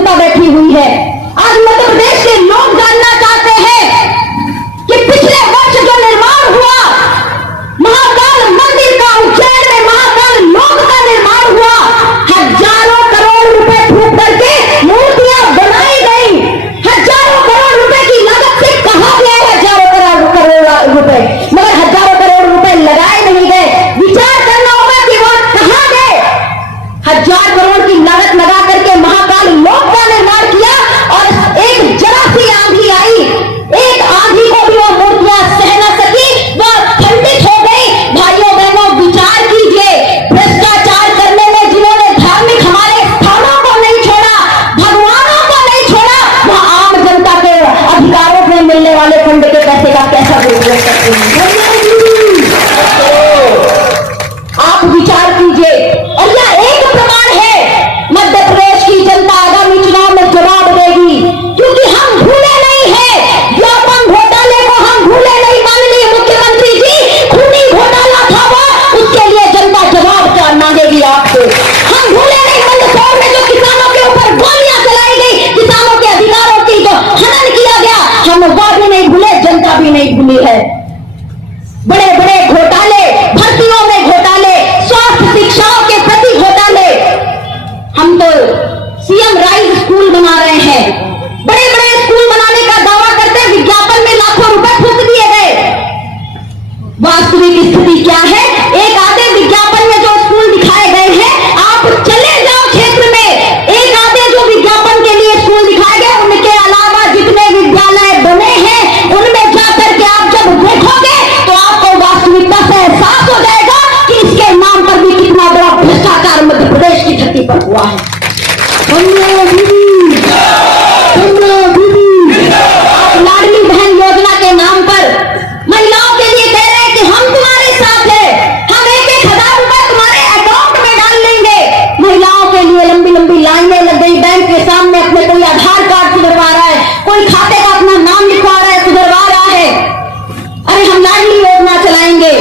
जनता बैठी हुई है। आज मध्य प्रदेश के लोग जानना चाहते हैं कि पिछले वर्ष जो निर्माण हुआ महाकाल मंदिर का, उज्जैन में महाकाल लोक का निर्माण हुआ, हजारों करोड़ रुपए फूंक करके मूर्तियां बनाई गई, हजारों करोड़ रुपए की लागत से कहा गया हजारों करोड़ रुपए, मगर हजारों करोड़ रुपए लगाए नहीं गए। विचार करना होगा कि वो कहां गए। 1000 करोड़ की लागत लगा करके महाकाल लोक का निर्माण किया और एक जरा सी आंधी आई, एक आंधी को भी वो मूर्तियां सह न सकी, वो खंडित हो गई। भाइयों बहनों, विचार कीजिए, भ्रष्टाचार करने में जिन्होंने धार्मिक हमारे स्थानों को नहीं छोड़ा, भगवानों को नहीं छोड़ा, वो आम जनता के अधिकारों में मिलने वाले फंड के पैसे का कैसा दुरुपयोग करते हैं। आप विचार कीजिए। और यह एक प्रमाण है, मध्य प्रदेश की जनता आगामी चुनाव में जवाब देगी, क्योंकि हम भूले नहीं हैं व्यापम घोटाले को, हम भूले नहीं। माननीय मुख्यमंत्री जी, खूनी घोटाला था वो, उसके लिए जनता जवाब क्या मांगेगी आपसे। हम भूले नहीं मंदसौर में जो किसानों के ऊपर गोलियां चलाई गई, किसानों के अधिकारों की जो हनन किया गया, हम वो भी नहीं भूले, जनता भी नहीं भूली है। बड़े बड़े घोटाले, भर्तियों में घोटाले, स्वास्थ्य शिक्षाओं के प्रति घोटाले। हम तो सीएम राइज स्कूल बना रहे हैं, बड़े बड़े स्कूल बनाने का दावा करते, विज्ञापन में लाखों रुपए फूंक दिए गए। वास्तविक स्थिति क्या है? एक आधे विज्ञापन में जो स्कूल दिखाए गए हैं, आप चले जाओ क्षेत्र में, एक आधे जो विज्ञापन के लिए स्कूल दिखाए गए, उनके अलावा जितने विद्यालय बने हैं, उनमें जाकर के आप जब देखोगे तो आपको वास्तविकता से एहसास हो जाएगा कि इसके नाम पर भी कितना बड़ा भ्रष्टाचार मध्य प्रदेश की धरती पर हुआ है। आप लाडली बहन योजना के नाम पर महिलाओं के लिए कह रहे हैं कि हम तुम्हारे साथ हैं, हम 1,000 रुपए तुम्हारे अकाउंट में डाल लेंगे। महिलाओं के लिए लंबी लंबी लाइनें लग गई बैंक के सामने, अपने कोई आधार कार्ड सुधरवा रहा है, कोई खाते का अपना नाम लिखवा रहा है, सुधरवा रहा है। अरे हम लाडली योजना चलाएंगे।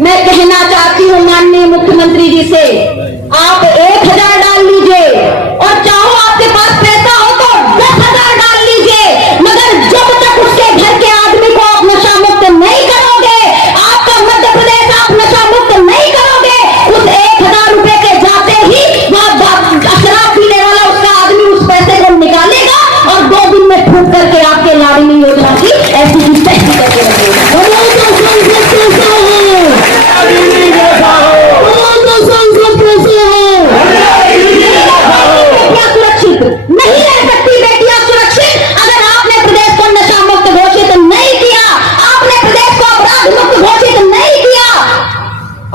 मैं कहना चाहती हूँ माननीय मुख्यमंत्री जी से, आप 1,000 डाल लीजिए और चाहो आपके पास पैसा हो तो 10,000 डाल लीजिए, मगर जब तक उसके घर के आदमी को आप नशा मुक्त नहीं करोगे, आपका मध्य प्रदेश आप नशा मुक्त नहीं करोगे, उस 1,000 रुपए के जाते ही वह शराब पीने वाला उसका आदमी उस पैसे को निकालेगा और 2 दिन में फूंक करके आपके लाडली योजना की ऐसी की तैसी करके रखेगा। सुरक्षित नहीं रह सकती बेटियां सुरक्षित अगर आपने प्रदेश को नशा मुक्त घोषित नहीं किया, आपने प्रदेश को अपराध मुक्त घोषित नहीं किया।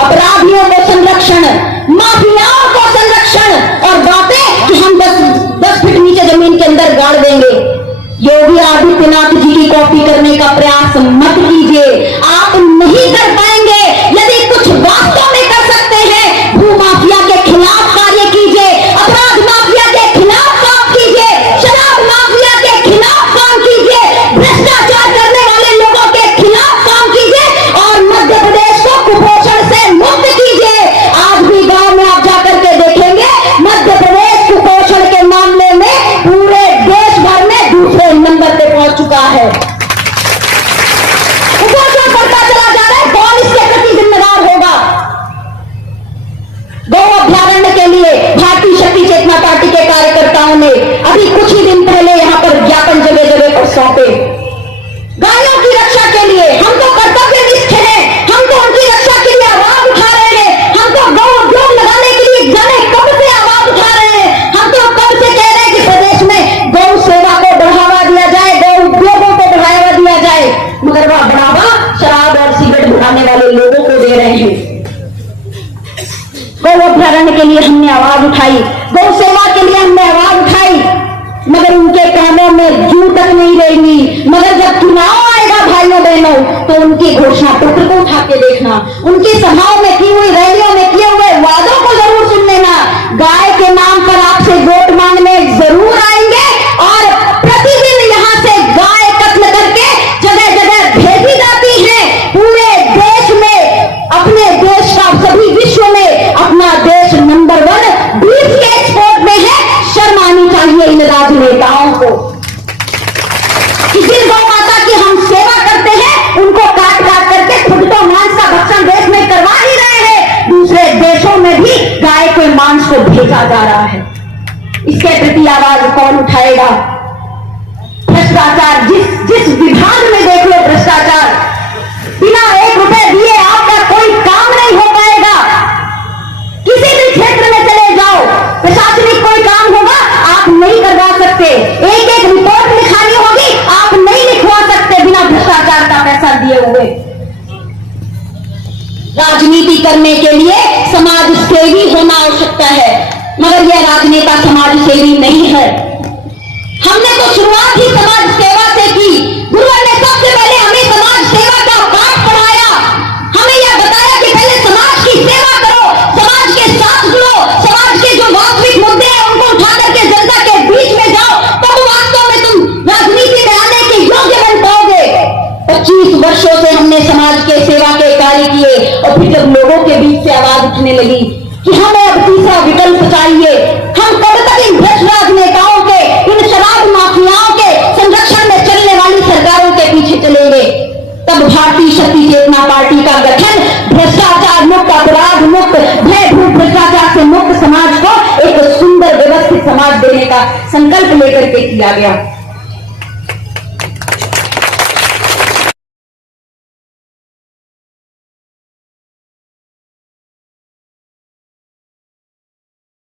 अपराधियों को संरक्षण, माफियाओं को संरक्षण और बातें कि हम 10 फीट नीचे जमीन के अंदर गाड़ देंगे। योगी आदित्यनाथ जी की कॉपी करने का प्रयास मत कीजिए, आप नहीं कर पाएंगे। यदि कुछ वास्तव में कर सकते हैं, भू माफिया के खिलाफ कार्य कीजिए, अपराध माफिया के खिलाफ काम कीजिए, शराब माफिया के खिलाफ काम कीजिए, भ्रष्टाचार करने वाले लोगों के खिलाफ काम कीजिए और मध्य प्रदेश को कुपोषण से मुक्त कीजिए। आज भी गांव में आप जाकर के देखेंगे, मध्य प्रदेश कुपोषण के मामले में पूरे देश भर में दूसरे नंबर पे पहुंच चुका है। कुपोषण बढ़ता चला जा रहा है, कौन इसके प्रति जिम्मेदार होगा? गौ अभ्यारण्य के लिए भारतीय शक्ति चेतना पार्टी के कार्यकर्ताओं ने अभी कुछ ही दिन पहले यहां पर ज्ञापन जगह जगह पर सौंपे। गायों की रक्षा के लिए हम तो कर्तव्यनिष्ठ हैं, हम तो उनकी रक्षा के लिए आवाज उठा रहे हैं, हम तो गौ उद्योग लगाने के लिए जाने कब से आवाज उठा रहे हैं, हम तो कब से कह रहे हैं कि प्रदेश में गौ सेवा को बढ़ावा दिया जाए, गौ उद्योगों को बढ़ावा दिया जाए, मगर वह बढ़ावा शराब और सिगरेट बढ़ाने वाले लोगों को दे रहे हैं। गौ अभ्यारण्य के लिए हमने आवाज उठाई, गौ सेवा के लिए हमने आवाज उठाई, मगर उनके कानों में जू तक नहीं रहेगी। मगर जब चुनाव आएगा भाइयों बहनों, तो उनकी घोषणा पत्र को उठा के देखना, उनकी सभाओं में की हुई, रैलियों में किए हुए वादों को जरूर सुन लेना। गाय के नाम पर आपसे वोट मांगने जरूर आएंगे और प्रतिदिन यहां से गाय कत्ल करके जगह जगह भेजी जाती है। पूरे देश में, अपने देश का, सभी विश्व में अपना देश नंबर 1 बीफ के एक्सपोर्ट में है। शर्म आनी चाहिए चाहिए इन राजनेताओं को कि जिन गौ माता की हम सेवा करते हैं उनको काट काट करके खुद तो मांस का भक्षण देश में करवा ही रहे हैं, दूसरे देशों में भी गाय के मांस को भेजा जा रहा है। इसके प्रति आवाज कौन उठाएगा? भ्रष्टाचार जिस विभाग में देख लो भ्रष्टाचार, बिना 1 रुपए दिए आपका कोई काम नहीं हो पाएगा। किसी भी क्षेत्र में चले जाओ, प्रशासनिक कोई काम होगा आप नहीं करवा सकते, एक एक रिपोर्ट लिखानी होगी आप नहीं लिखवा सकते बिना भ्रष्टाचार का पैसा दिए हुए। राजनीति करने के लिए समाज सेवी होना आवश्यकता है, मगर यह राजनेता समाज सेवी नहीं है। हमने तो शुरुआत ही समाज सेवा से की। गुरुवर ने सबसे पहले हमें समाज सेवा का पाठ पढ़ाया, हमें यह बताया कि पहले समाज की सेवा करो, समाज के साथ जुड़ो, समाज के जो वास्तविक मुद्दे हैं उनको उठा करके जनता के बीच में जाओ, तब वास्तव में तुम राजनीति में आने के योग्य बन पाओगे। 25 वर्षों से हमने समाज के सेवा के कार्य किए और फिर जब लोगों के बीच से आवाज उठने लगी कि हमें अब तीसरा विकल्प चाहिए, हम कब तक इन भ्रष्ट राजनेताओं के, इन शराब माफियाओं के संरक्षण में चलने वाली सरकारों के पीछे चलेंगे, तब भारतीय शक्ति चेतना पार्टी का गठन भ्रष्टाचार मुक्त, अपराध मुक्त, भयभूत भ्रष्टाचार से मुक्त समाज को एक सुंदर व्यवस्थित समाज देने का संकल्प लेकर के किया गया।